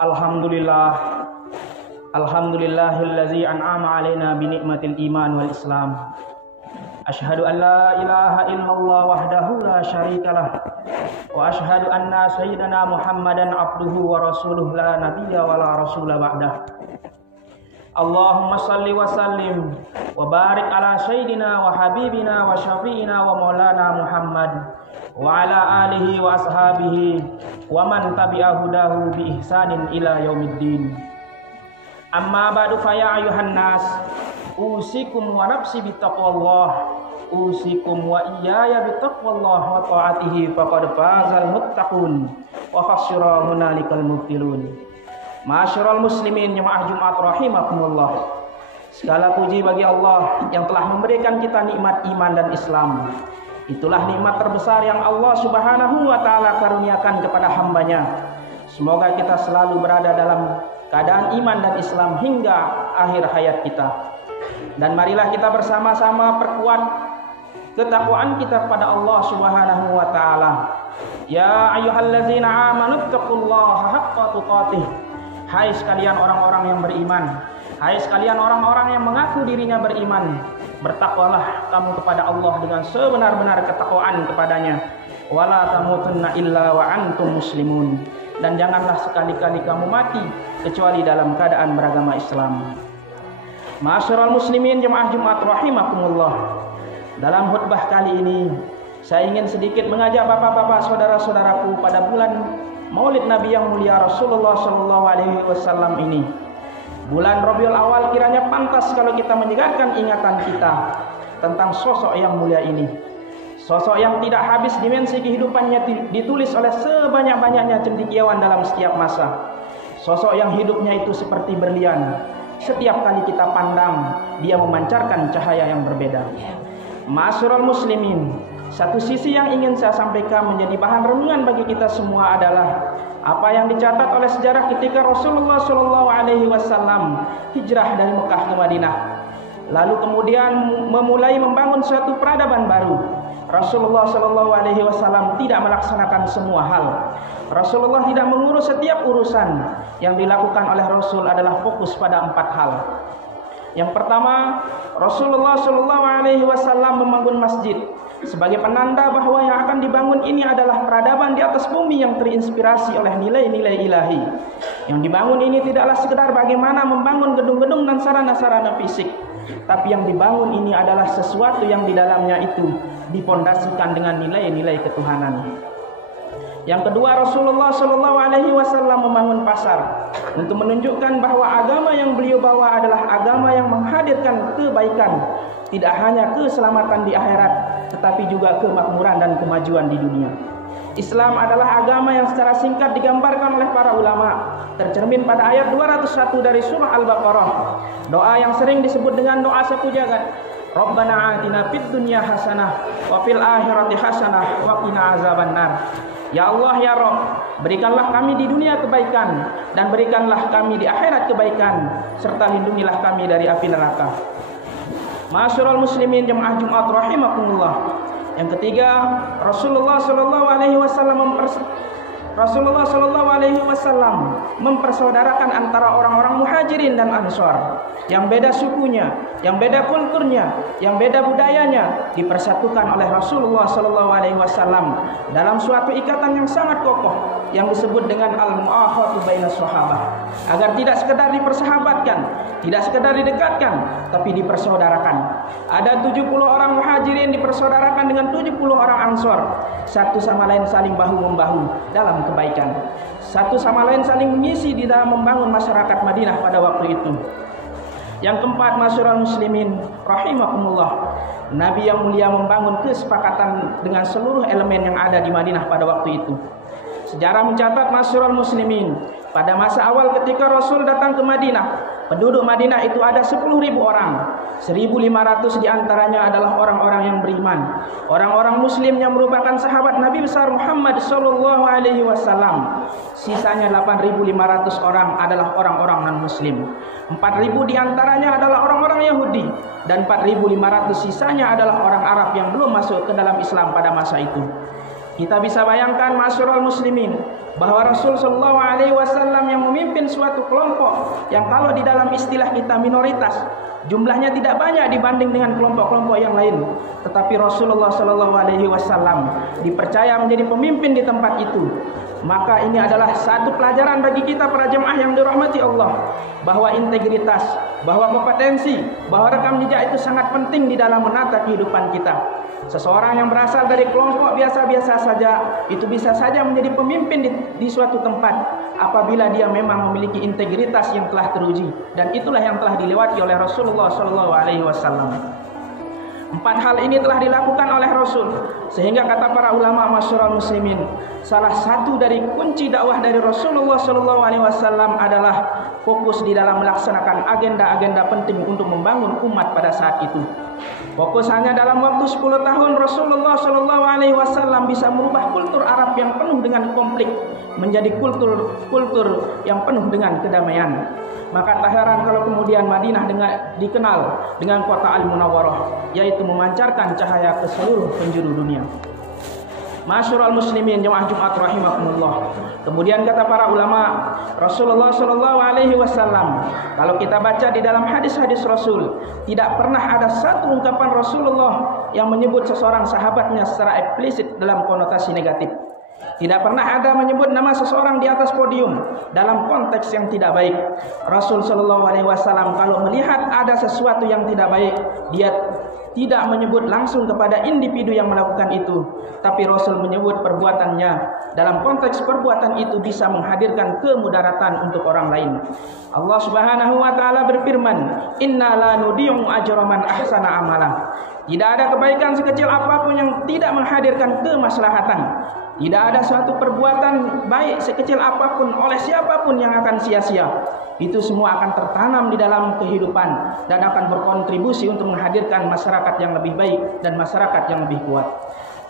Alhamdulillah. Alhamdulillahillazi an'ama alaina bi ni'matil iman wal islam. Asyhadu an la ilaha illallah wahdahu la syarikalah wa asyhadu anna sayyidana Muhammadan abduhu wa rasuluh la nabiyya wa la rasula ba'dah. Allahumma salli wa sallim wa barik ala sayyidina wa habibina wa syafi'ina wa maulana Muhammad wa ala alihi wa ashabihi wa man tabi'a hudahu bi ihsanin ila yaumiddin. Amma ba'du fa ya ayuhan nas, usikum wa nafsi bi taqwallah, usikum wa iyaya bi taqwallah wa ta'atihi faqad fazal muttaqun wa khasira hunalikal mubtilun. Ma'asyiral muslimin jemaah Jumat rahimakumullah. Segala puji bagi Allah yang telah memberikan kita nikmat iman dan Islam. Itulah nikmat terbesar yang Allah Subhanahu wa taala karuniakan kepada hambanya. Semoga kita selalu berada dalam keadaan iman dan Islam hingga akhir hayat kita. Dan marilah kita bersama-sama perkuat ketakwaan kita kepada Allah Subhanahu wa taala. Ya ayyuhallazina amanu taqullaha haqqa tuqatih. Hai sekalian orang-orang yang beriman, hai sekalian orang-orang yang mengaku dirinya beriman, bertakwalah kamu kepada Allah dengan sebenar-benar ketakwaan kepadanya. Wala tamutunna illa wa antum muslimun. Dan janganlah sekali-kali kamu mati kecuali dalam keadaan beragama Islam. Ma'asyiral muslimin jemaah Jumat rahimakumullah. Dalam khutbah kali ini saya ingin sedikit mengajak bapak-bapak saudara-saudaraku pada bulan Maulid Nabi yang mulia Rasulullah Shallallahu Alaihi Wasallam ini. Bulan Rabiul Awal kiranya pantas kalau kita menyegarkan ingatan kita tentang sosok yang mulia ini. Sosok yang tidak habis dimensi kehidupannya ditulis oleh sebanyak-banyaknya cendekiawan dalam setiap masa. Sosok yang hidupnya itu seperti berlian. Setiap kali kita pandang, dia memancarkan cahaya yang berbeda. Ma'asyiral muslimin, satu sisi yang ingin saya sampaikan menjadi bahan renungan bagi kita semua adalah apa yang dicatat oleh sejarah ketika Rasulullah Shallallahu Alaihi Wasallam hijrah dari Mekah ke Madinah, lalu kemudian memulai membangun suatu peradaban baru. Rasulullah Shallallahu Alaihi Wasallam tidak melaksanakan semua hal. Rasulullah tidak mengurus setiap urusan. Yang dilakukan oleh Rasul adalah fokus pada 4 hal. Yang pertama, Rasulullah Shallallahu Alaihi Wasallam membangun masjid sebagai penanda bahwa yang akan dibangun ini adalah peradaban di atas bumi yang terinspirasi oleh nilai-nilai ilahi. Yang dibangun ini tidaklah sekedar bagaimana membangun gedung-gedung dan sarana-sarana fisik, tapi yang dibangun ini adalah sesuatu yang di dalamnya itu dipondasikan dengan nilai-nilai ketuhanan. Yang kedua, Rasulullah Shallallahu Alaihi Wasallam membangun pasar untuk menunjukkan bahwa agama yang beliau bawa adalah agama yang menghadirkan kebaikan, tidak hanya keselamatan di akhirat, tetapi juga kemakmuran dan kemajuan di dunia. Islam adalah agama yang secara singkat digambarkan oleh para ulama, tercermin pada ayat 201 dari surah Al-Baqarah. Doa yang sering disebut dengan doa sapu jagat. Rabbana atina fid dunya hasanah wa fil akhirati hasanah wa qina azabannar. Ya Allah ya Rabb, berikanlah kami di dunia kebaikan dan berikanlah kami di akhirat kebaikan, serta lindungilah kami dari api neraka. Ma'asyiral muslimin jemaah Jumat rahimakumullah. Yang ketiga, Rasulullah Shallallahu Alaihi Wasallam mempersaudarakan antara orang-orang muhajirin dan ansor yang beda sukunya, yang beda kulturnya, yang beda budayanya dipersatukan oleh Rasulullah Shallallahu Alaihi Wasallam dalam suatu ikatan yang sangat kokoh yang disebut dengan al-mu'ahatu bainas sahabah, agar tidak sekedar dipersahabatkan, tidak sekedar didekatkan, tapi dipersaudarakan. Ada 70 orang muhajirin dipersaudarakan dengan 70 orang ansor, satu sama lain saling bahu-membahu dalam kebaikan, satu sama lain saling mengisi di dalam membangun masyarakat Madinah pada waktu itu. Yang keempat, ma'asyiral muslimin rahimakumullah, Nabi yang mulia membangun kesepakatan dengan seluruh elemen yang ada di Madinah pada waktu itu. Sejarah mencatat, ma'asyiral muslimin, pada masa awal ketika Rasul datang ke Madinah, penduduk Madinah itu ada 10.000 orang. 1.500 diantaranya adalah orang-orang yang beriman, orang-orang muslim yang merupakan sahabat Nabi besar Muhammad Sallallahu Alaihi Wasallam. Sisanya 8.500 orang adalah orang-orang non-muslim. 4.000 diantaranya adalah orang-orang Yahudi, dan 4.500 sisanya adalah orang Arab yang belum masuk ke dalam Islam pada masa itu. Kita bisa bayangkan, ma'asyiral muslimin, bahwa Rasul Shallallahu Alaihi Wasallam yang memimpin suatu kelompok yang kalau di dalam istilah kita minoritas, jumlahnya tidak banyak dibanding dengan kelompok-kelompok yang lain, tetapi Rasulullah Shallallahu Alaihi Wasallam dipercaya menjadi pemimpin di tempat itu. Maka ini adalah satu pelajaran bagi kita para jemaah yang dirahmati Allah, bahwa integritas, bahwa kompetensi, bahwa rekam jejak itu sangat penting di dalam menata kehidupan kita. Seseorang yang berasal dari kelompok biasa-biasa saja, itu bisa saja menjadi pemimpin di suatu tempat apabila dia memang memiliki integritas yang telah teruji, dan itulah yang telah dilewati oleh Rasulullah SAW. 4 hal ini telah dilakukan oleh Rasul, sehingga kata para ulama masyarul muslimin, salah satu dari kunci dakwah dari Rasulullah SAW adalah fokus di dalam melaksanakan agenda-agenda penting untuk membangun umat pada saat itu. Fokus hanya dalam waktu 10 tahun Rasulullah SAW bisa merubah kultur Arab yang penuh dengan konflik menjadi kultur yang penuh dengan kedamaian. Maka tak heran kalau kemudian Madinah dikenal dengan kota Al-Munawwarah, yaitu memancarkan cahaya ke seluruh penjuru dunia. Masyarul muslimin jemaah Jumat rahimakumullah. Kemudian kata para ulama, Rasulullah SAW, kalau kita baca di dalam hadis-hadis Rasul, tidak pernah ada satu ungkapan Rasulullah yang menyebut seseorang sahabatnya secara eksplisit dalam konotasi negatif. Tidak pernah ada menyebut nama seseorang di atas podium dalam konteks yang tidak baik. Rasul Shallallahu Alaihi Wasallam kalau melihat ada sesuatu yang tidak baik, dia tidak menyebut langsung kepada individu yang melakukan itu, tapi Rasul menyebut perbuatannya. Dalam konteks perbuatan itu bisa menghadirkan kemudaratan untuk orang lain. Allah Subhanahu wa taala berfirman, "Inna la nudhi'u ajra man ahsana amala." Tidak ada kebaikan sekecil apapun yang tidak menghadirkan kemaslahatan. Tidak ada suatu perbuatan baik sekecil apapun oleh siapapun yang akan sia-sia. Itu semua akan tertanam di dalam kehidupan dan akan berkontribusi untuk menghadirkan masyarakat yang lebih baik dan masyarakat yang lebih kuat.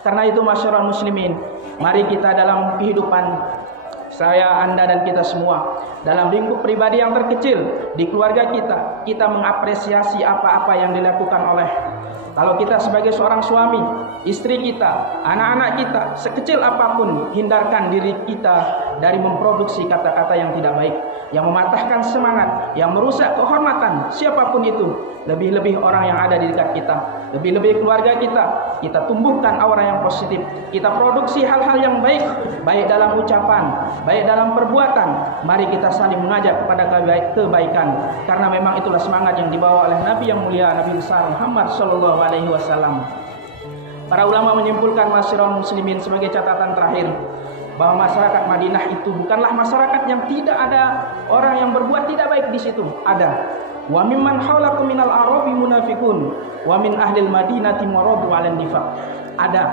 Karena itu masyarakat muslimin, mari kita dalam kehidupan saya, Anda, dan kita semua, dalam lingkup pribadi yang terkecil, di keluarga kita mengapresiasi apa-apa yang dilakukan oleh, kalau kita sebagai seorang suami, istri kita, anak-anak kita, sekecil apapun, hindarkan diri kita dari memproduksi kata-kata yang tidak baik, yang mematahkan semangat, yang merusak kehormatan siapapun itu. Lebih-lebih orang yang ada di dekat kita, lebih-lebih keluarga kita tumbuhkan aura yang positif. Kita produksi hal-hal yang baik, baik dalam ucapan, baik dalam perbuatan. Mari kita saling mengajak kepada kebaikan, karena memang itulah semangat yang dibawa oleh Nabi yang mulia, Nabi besar Muhammad Sallallahu Alaihi Wasallam. Para ulama menyimpulkan masyarakat muslimin sebagai catatan terakhir, bahwa masyarakat Madinah itu bukanlah masyarakat yang tidak ada orang yang berbuat tidak baik di situ. Ada. Wa mimman haulakum minal arabi munafiqun wa min ahlil madinati maradu 'alan nifaq. Ada.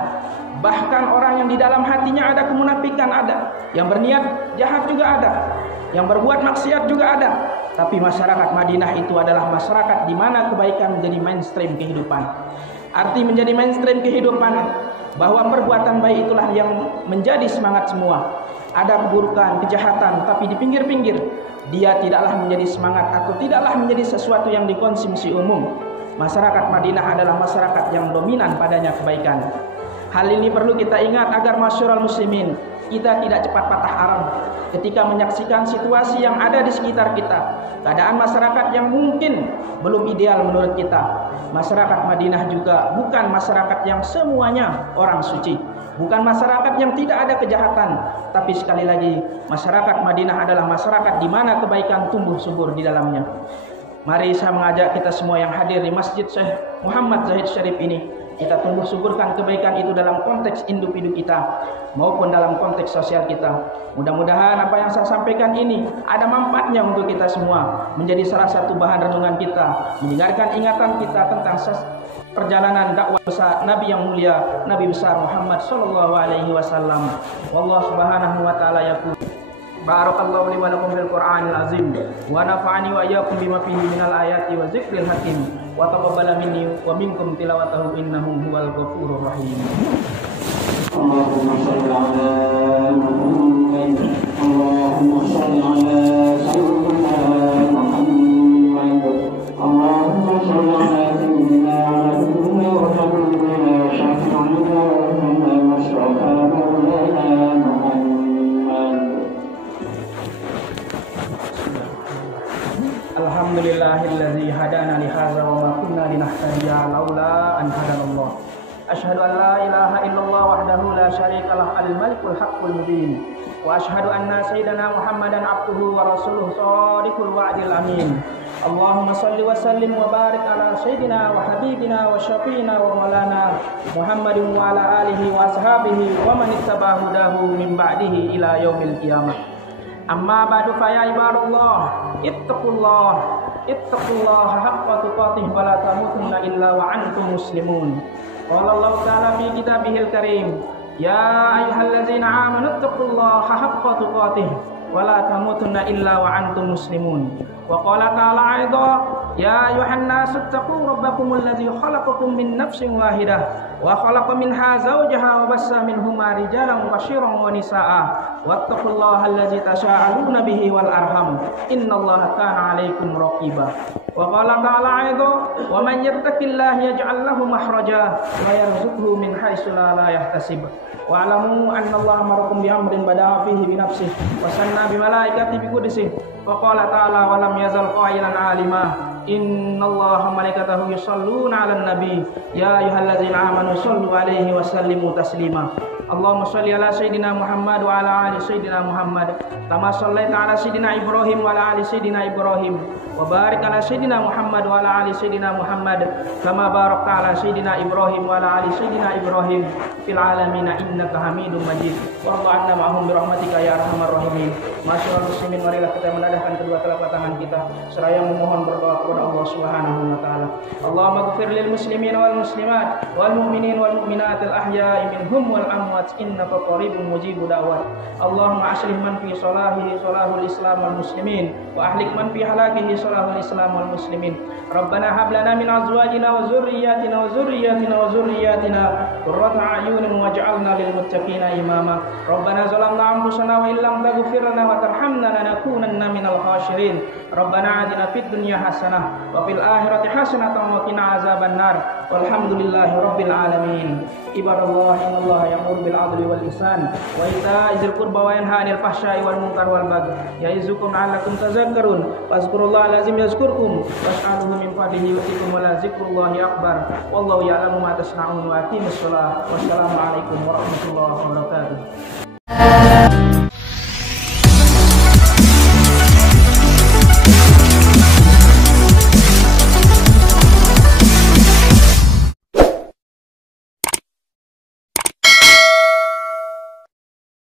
Bahkan orang yang di dalam hatinya ada kemunafikan ada, yang berniat jahat juga ada, yang berbuat maksiat juga ada. Tapi masyarakat Madinah itu adalah masyarakat di mana kebaikan menjadi mainstream kehidupan. Arti menjadi mainstream kehidupan, bahwa perbuatan baik itulah yang menjadi semangat semua. Ada keburukan, kejahatan, tapi di pinggir-pinggir dia tidaklah menjadi semangat atau tidaklah menjadi sesuatu yang dikonsumsi umum. Masyarakat Madinah adalah masyarakat yang dominan padanya kebaikan. Hal ini perlu kita ingat agar masyarakat muslimin kita tidak cepat patah arang ketika menyaksikan situasi yang ada di sekitar kita. Keadaan masyarakat yang mungkin belum ideal menurut kita. Masyarakat Madinah juga bukan masyarakat yang semuanya orang suci. Bukan masyarakat yang tidak ada kejahatan, tapi sekali lagi masyarakat Madinah adalah masyarakat di mana kebaikan tumbuh subur di dalamnya. Mari saya mengajak kita semua yang hadir di Masjid Syekh Muhammad Zahid Syarif ini, kita tumbuh suburkan kebaikan itu dalam konteks individu kita maupun dalam konteks sosial kita. Mudah-mudahan apa yang saya sampaikan ini ada manfaatnya untuk kita semua, menjadi salah satu bahan renungan kita, mendengarkan ingatan kita tentang perjalanan dakwah besar Nabi yang mulia, Nabi besar Muhammad sallallahu alaihi wasallam. Wallahu subhanahu wa ta'ala yaqul, barakallahu li wa lakum fil Qur'anil azim wa nafa'ani wa iyyakum bima fihi minal ayati wa dzikril hakim wa taqabbala minni wa minkum tilawatahu innahu huwal ghafurur rahim. Allahumma shalli ala Muhammad, Allahumma shalli ala sayyidina Muhammad, Allahumma shalli ala sayyidina wa habibina syafi'ina wa mashrafana Muhammad. Alhamdulillahilladzi hadana li hadza wa ma kunna linahtadiya laula an hadanallah. Asyhadu an la ilaha illallah wahdahu la syarikalah al-malikul haqqul mubin. Wa asyhadu anna sayyidana Muhammadan abduhu wa rasuluhu shadiqul wa'dil amin. Allahumma salli wa sallim wa barik ala sayyidina wa habibina wa syafiina wa maulana Muhammadin wa ala alihi wa ashabihi wa man ittaba hudahu min ba'dihi ila yaumil qiyamah. Amma ba'du fa ya ibadallah ittaqullaha haqqa tuqatih wa la tamutunna illa wa antum muslimun. Qala Allah ta'ala fi kitabihil karim, ya ayyuhallazina amanu ittaqullaha haqqa tuqatih wa la tamutunna illa wa antum muslimun. Wa qala ta'ala aidan, ya ayyuhan nasu ittaqu rabbakumul ladzi khalaqakum min nafsin wahidah wa khalaqa minha zawjaha wa bassa minhuma rijalan katsiran wa nisaa'a wattaqullaha allazi tasaaluna bihi wal arham innallaha kana 'alaikum raqiba. Wa qala ta'ala aidan, wa man yattaqillaha yaj'al lahu makhraja wa yarzuqhu min haitsu la yahtasib. Wa alamu annallaha amarakum bi amrin bada'a fihi bi nafsihi wa sanna bi malaikatihi bi qudsihi. Wa qala ta'ala wa lam yazal qailan 'alima innallaha malaikatahu yusholluna 'alan nabi ya ayyuhallazina amanu shollu 'alaihi wa sallimu taslima. Allahumma sholli ala sayyidina Muhammad wa ala ali sayyidina Muhammad kama shallaita ala sayyidina Ibrahim wa ala ali sayyidina Ibrahim wa barik ala sayyidina Muhammad wa ala ali sayyidina Muhammad kama barakta ala sayyidina Ibrahim wa ala ali sayyidina Ibrahim fil alamin innaka Hamidum Majid. Wallahu anna ma'hum bi rahmatika ya arhamar rahimin. Masyaallah muslimin, marilah kita menadahkan kedua telapak tangan kita seraya memohon berdoa kepada Allah Subhanahu wa taala. Allahumma ighfir lil muslimin wal muslimat wal mu'minin wal mu'minat al ahya'i minhum wal amwat innaka qaribun mujibud da'wat. Allahumma aslih man fi salahihi salahul islam wal muslimin wa ahlik man fi halakihi salahul islam wal muslimin. Rabbana hab lana min azwajina wa zurriyyatina qurrata a'yunin waj'alna lil muttaqina imama. Rabbana zalamna anfusana wa illam taghfir lana wa tarhamna lanakunanna minal khasirin. Rabbana atina fid dunya hasanah wa fil akhirati hasanatan wa qina azabannar. Walhamdulillahi rabbil alamin. Ibadallah, innallaha ya'muru bil 'adli wal ihsan wa ita'i dzil qurba wa yanha 'anil fahsya'i wal munkar wal baghi ya'izukum la'allakum tadhakkarun. Fazkurullaha lazim yazkurkum was'aluhu min fadlihi yu'tikum wa la dzikrullahi akbar. Wallahu ya'lamu ma tasna'un wa aqimus shalah. Wassalamu alaikum warahmatullahi wabarakatuh.